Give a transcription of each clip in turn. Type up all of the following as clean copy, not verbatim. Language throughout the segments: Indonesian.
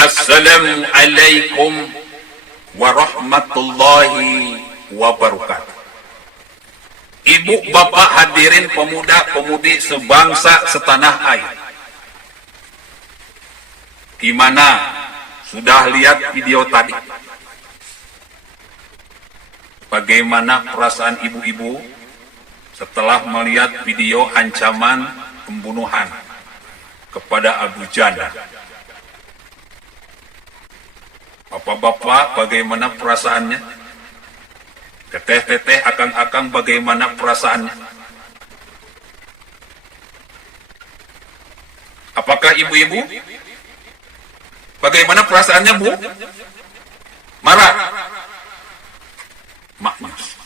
Assalamualaikum warahmatullahi wabarakatuh. Ibu, bapak, hadirin pemuda pemudi sebangsa setanah air. Gimana? Sudah lihat video tadi? Bagaimana perasaan ibu-ibu setelah melihat video ancaman pembunuhan kepada Abu Janda? Bapak-bapak, bagaimana perasaannya? Teteh-teteh, akang-akang, bagaimana perasaannya? Apakah ibu-ibu? Bagaimana perasaannya, Bu? Marah? Maknyus.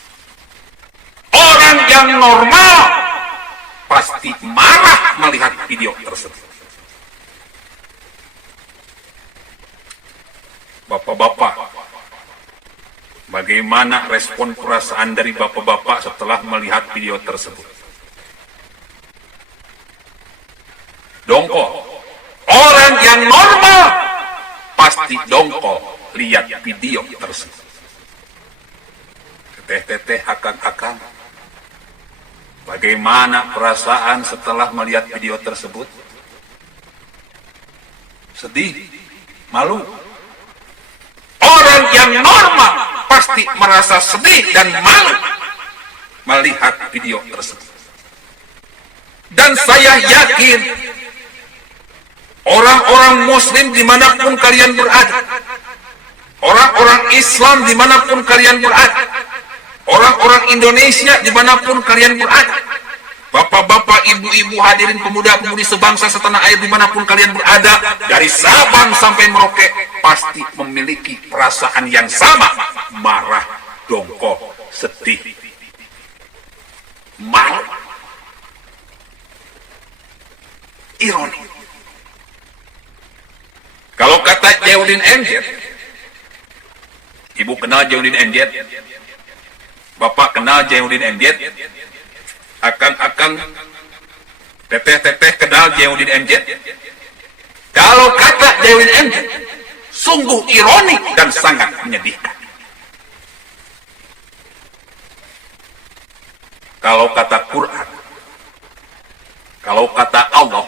Orang yang normal pasti marah melihat video tersebut. Bapak-bapak, bagaimana respon perasaan dari bapak-bapak setelah melihat video tersebut? Dongkol. Orang yang normal pasti dongkol lihat video tersebut. Teteh-teteh, akang-akang, bagaimana perasaan setelah melihat video tersebut? Sedih? Malu? Orang yang normal pasti merasa sedih dan malu melihat video tersebut. Dan saya yakin orang-orang muslim dimanapun kalian berada, orang-orang Islam dimanapun kalian berada, orang-orang Indonesia dimanapun kalian berada, bapak-bapak, ibu-ibu, hadirin pemuda-pemudi sebangsa setanah air dimanapun kalian berada, dari Sabang sampai Merauke, pasti memiliki perasaan yang sama. Marah, dongkol, sedih, malu, ironi. Kalau kata Jauddin MZ, ibu kenal Jauddin MZ, bapak kenal Jauddin MZ, akang-akang, teteh-teteh kenal Jauddin MZ. Kalau kata Jauddin MZ, sungguh ironi dan sangat menyedihkan. Kalau kata Quran, kalau kata Allah,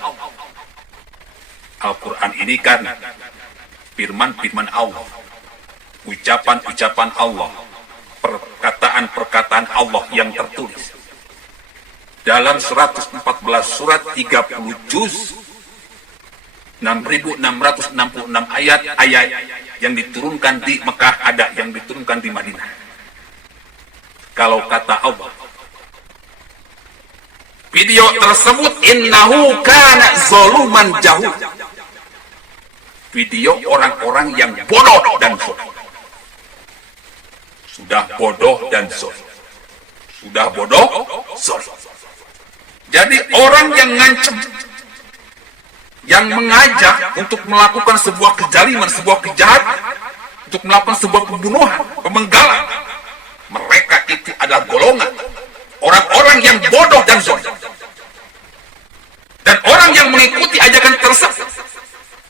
Al-Quran ini kan firman-firman Allah, ucapan-ucapan Allah, perkataan-perkataan Allah yang tertulis dalam 114 surat 30 juz 6.666 ayat yang diturunkan di Mekah, ada yang diturunkan di Madinah. Kalau kata Allah, video tersebut innahu kana zoluman jahul, video orang-orang yang bodoh dan zalim. Sudah bodoh dan zalim, sudah bodoh zalim. Jadi orang yang ngancem, yang mengajak untuk melakukan sebuah kezaliman, sebuah kejahatan, untuk melakukan sebuah pembunuhan, pemenggalan, mereka itu adalah golongan orang-orang yang bodoh dan zalim. Dan orang yang mengikuti ajakan tersebut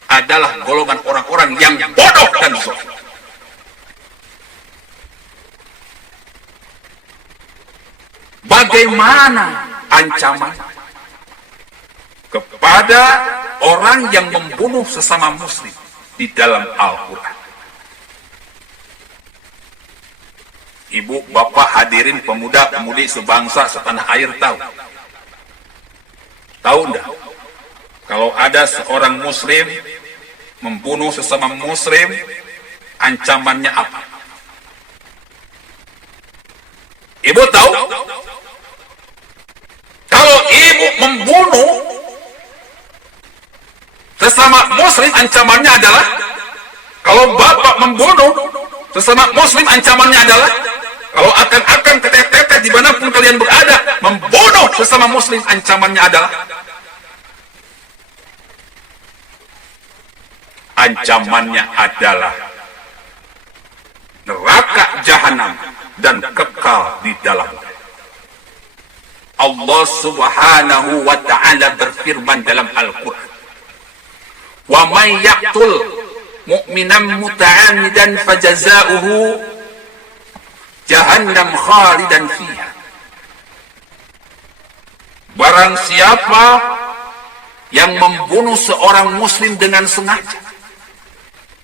adalah golongan orang-orang yang bodoh dan zalim. Bagaimana ancaman kepada orang yang membunuh sesama muslim di dalam Al-Quran? Ibu, bapak, hadirin pemuda pemudi sebangsa setanah air tahu? Tahu enggak? Kalau ada seorang muslim membunuh sesama muslim, ancamannya apa? Ibu tahu? Kalau ibu membunuh sesama muslim, ancamannya adalah, kalau bapak membunuh sesama muslim, ancamannya adalah, kalau akan teteh-teteh dimanapun kalian berada membunuh sesama muslim, ancamannya adalah, neraka jahanam dan kekal di dalamnya. Allah Subhanahu wa ta'ala berfirman dalam Al-Quran, "Wa may yaqtul mu'minan muta'ammidan fajazauhu jahannam khalidan fiha. Barang siapa yang membunuh seorang muslim dengan sengaja,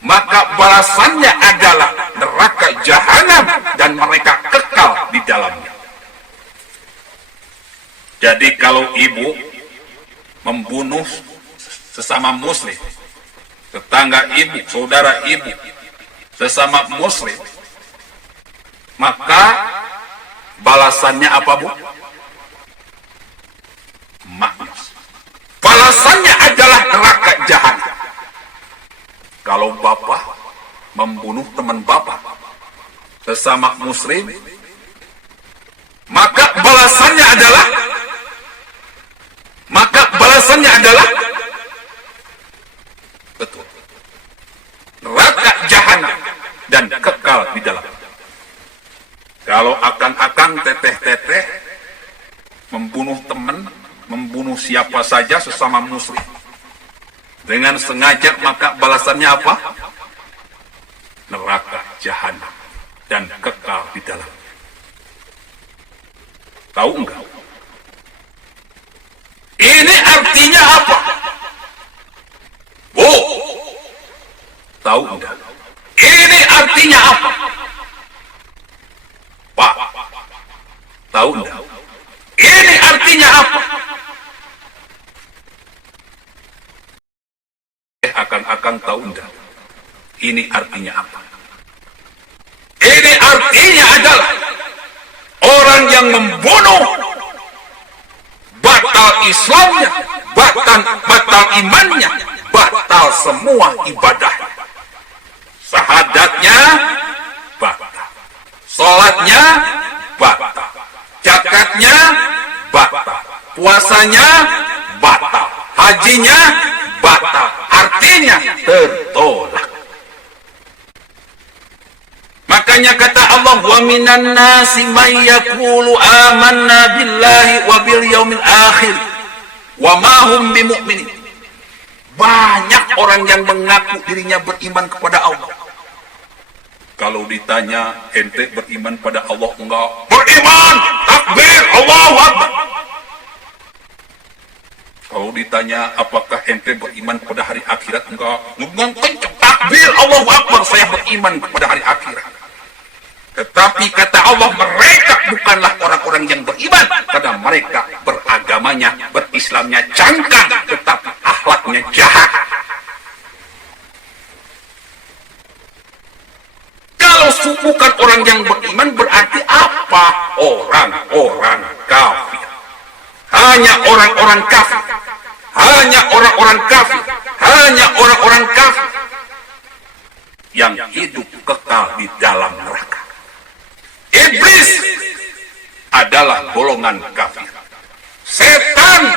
maka balasannya adalah neraka jahanam dan mereka kekal di dalamnya. Jadi kalau ibu membunuh sesama muslim, tetangga ibu, saudara ibu, sesama muslim, maka balasannya apa, Bu? Magnus. Balasannya adalah neraka jahanam. Kalau bapak membunuh teman bapak sesama muslim, maka balasannya adalah betul, neraka jahanam dan kekal di dalam. Kalau akang-akang teteh-teteh membunuh teman, membunuh siapa saja sesama muslim dengan sengaja, maka balasannya apa? Neraka jahanam dan kekal di dalam. Tahu enggak? Ini artinya apa? Bu, tahu enggak? Ini artinya apa? Pak, tahu enggak? Ini artinya apa? Akang-akang tahu enggak? Ini artinya apa? Ini artinya adalah orang yang membunuh batal Islamnya, batal imannya, batal semua ibadah. Syahadatnya batal, sholatnya batal, zakatnya batal, puasanya batal, hajinya batal, artinya tertolak. Makanya kata Allah, wa minan nasi may yaqulu amanna billahi wa bil yaumil akhir wa ma hum bimu'minin. Banyak orang yang mengaku dirinya beriman kepada Allah. Kalau ditanya, ente beriman pada Allah enggak? Beriman, takbir, Allahu Akbar. Kalau ditanya, apakah ente beriman pada hari akhirat? Enggak. Kencang, takbir, Allahu Akbar, saya beriman kepada hari akhirat. Tetapi kata Allah, mereka bukanlah orang-orang yang beriman, karena mereka beragamanya, berislamnya cangkang, tetapi akhlaknya jahat. Kalau bukan orang yang beriman, berarti apa? Orang-orang kafir. Hanya orang-orang kafir. Hanya orang-orang kafir. Hanya orang-orang kafir yang hidup kekal di dalam neraka. Iblis adalah golongan kafir. Setan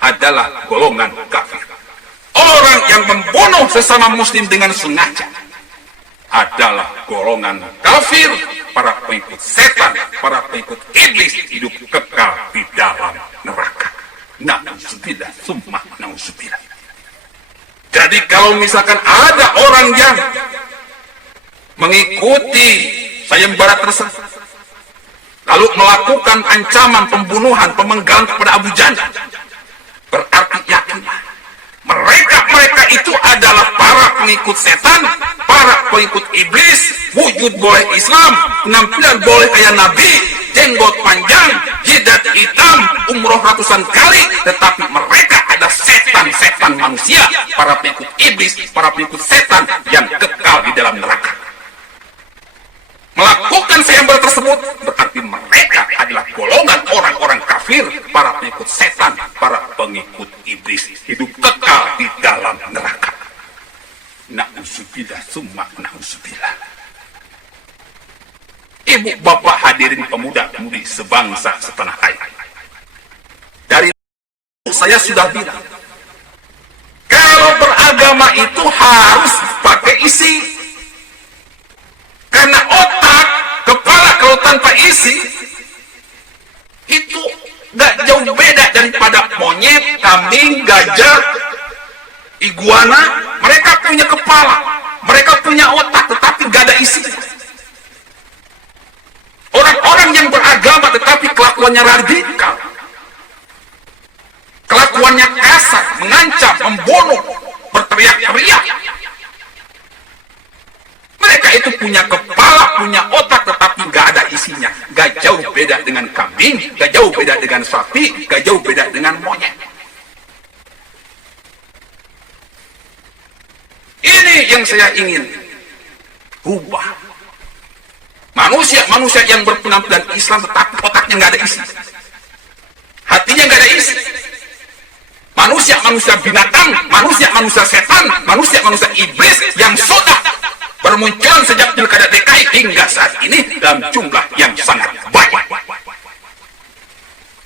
adalah golongan kafir. Orang yang membunuh sesama muslim dengan sengaja adalah golongan kafir. Para pengikut setan, para pengikut iblis hidup kekal di dalam neraka. Na'udzubillah, summa na'udzubillah. Jadi kalau misalkan ada orang yang mengikuti sayembara tersebut, lalu melakukan ancaman pembunuhan, pemenggalan kepada Abu Jandal, berarti yakinlah mereka itu adalah para pengikut setan, para pengikut iblis. Wujud boleh Islam, penampilan boleh kayak Nabi, jenggot panjang, jidat hitam, umroh ratusan kali, tetapi mereka ada setan-setan manusia, para pengikut iblis, para pengikut setan yang kekal di dalam neraka. Melakukan sayembara tersebut berarti mereka adalah golongan orang-orang kafir, para pengikut setan, para pengikut iblis, hidup kekal di dalam neraka. Na'udzubillah, summa na'udzubillah. Ibu bapak hadirin pemuda-pemudi sebangsa setanah air, dari saya sudah bilang, kalau beragama itu harus pakai isi. Karena otak, kepala kalau tanpa isi, itu gak jauh beda daripada monyet, kambing, gajah, iguana. Mereka punya kepala, membunuh, berteriak-teriak. Mereka itu punya kepala, punya otak, tetapi gak ada isinya. Gak jauh beda dengan kambing, gak jauh beda dengan sapi, gak jauh beda dengan monyet. Ini yang saya ingin rubah. Manusia yang berpenampilan Islam tetapi otaknya gak ada isi, hatinya gak ada isi. Manusia binatang, manusia setan, manusia iblis yang sudah bermunculan sejak pilkada DKI hingga saat ini dalam jumlah yang sangat banyak.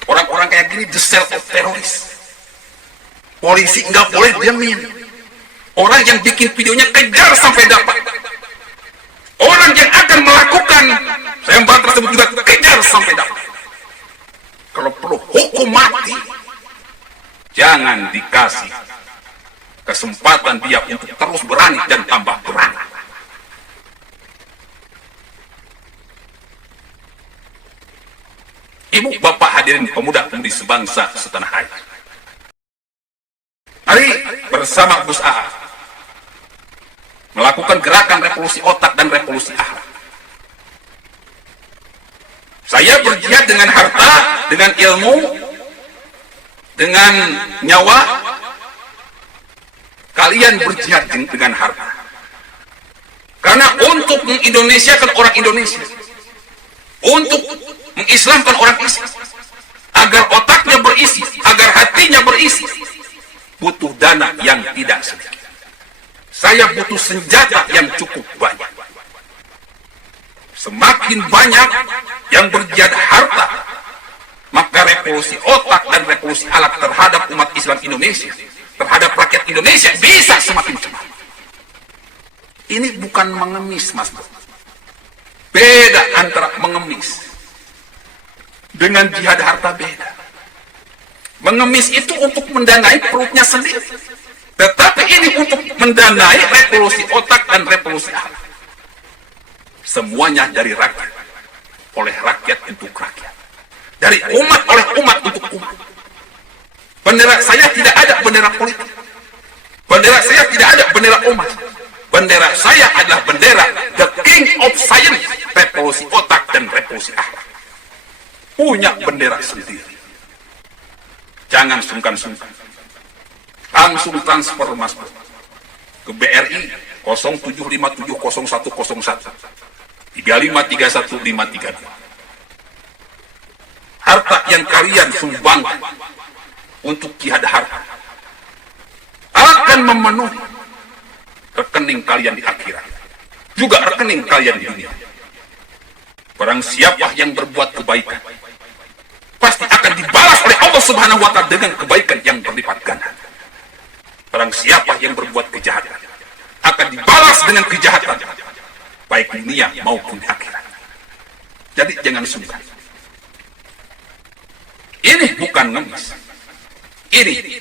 Orang-orang kayak gini the cell of terrorist. Polisi nggak boleh diamin. Orang yang bikin videonya kejar sampai dapat. Orang yang akan melakukan sayembara tersebut juga kejar sampai dapat. Kalau perlu hukum mati. Jangan dikasih kesempatan dia untuk terus berani dan tambah berani. Ibu, bapak, hadirin pemuda-pemudi sebangsa setanah air. Mari bersama Gus AA melakukan gerakan revolusi otak dan revolusi akhlak. Saya berjihad dengan harta, dengan ilmu, dengan nyawa. Kalian berjihad dengan harta. Karena untuk mengindonesiakan orang Indonesia, untuk mengislamkan orang Islam, agar otaknya berisi, agar hatinya berisi, butuh dana yang tidak sedikit. Saya butuh senjata yang cukup banyak. Semakin banyak yang berjihad harta, maka revolusi otak dan revolusi alat terhadap umat Islam Indonesia, terhadap rakyat Indonesia bisa semakin cepat. Ini bukan mengemis, Mas. Beda antara mengemis dengan jihad harta, beda. Mengemis itu untuk mendanai perutnya sendiri, tetapi ini untuk mendanai revolusi otak dan revolusi akhlak. Semuanya dari rakyat, oleh rakyat untuk rakyat, dari umat oleh umat untuk umat. Bendera saya tidak ada bendera politik, bendera saya tidak ada bendera umat. Bendera saya adalah bendera the king of science, revolusi otak dan revolusi akhlak. Punya bendera sendiri. Jangan sungkan-sungkan. Langsung transfer, Mas, ke BRI 07570101 3531 harta yang kalian sumbangkan untuk jihad harta akan memenuhi rekening kalian di akhirat, juga rekening kalian di dunia. Barang siapa yang berbuat kebaikan, pasti akan dibalas oleh Allah Subhanahu wa Ta'ala dengan kebaikan yang berlipat ganda. Barang siapa yang berbuat kejahatan, akan dibalas dengan kejahatan, baik di dunia maupun di akhirat. Jadi jangan sungkan. Ini bukan ngemis. Ini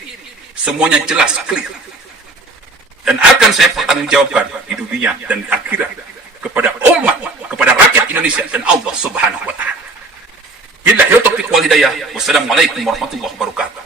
semuanya jelas, clear. Dan akan saya pertanggungjawabkan di dunia dan di akhirat kepada umat, kepada rakyat Indonesia dan Allah Subhanahu wa Ta'ala. Billahi taufiq wal hidayah. Wassalamualaikum warahmatullahi wabarakatuh.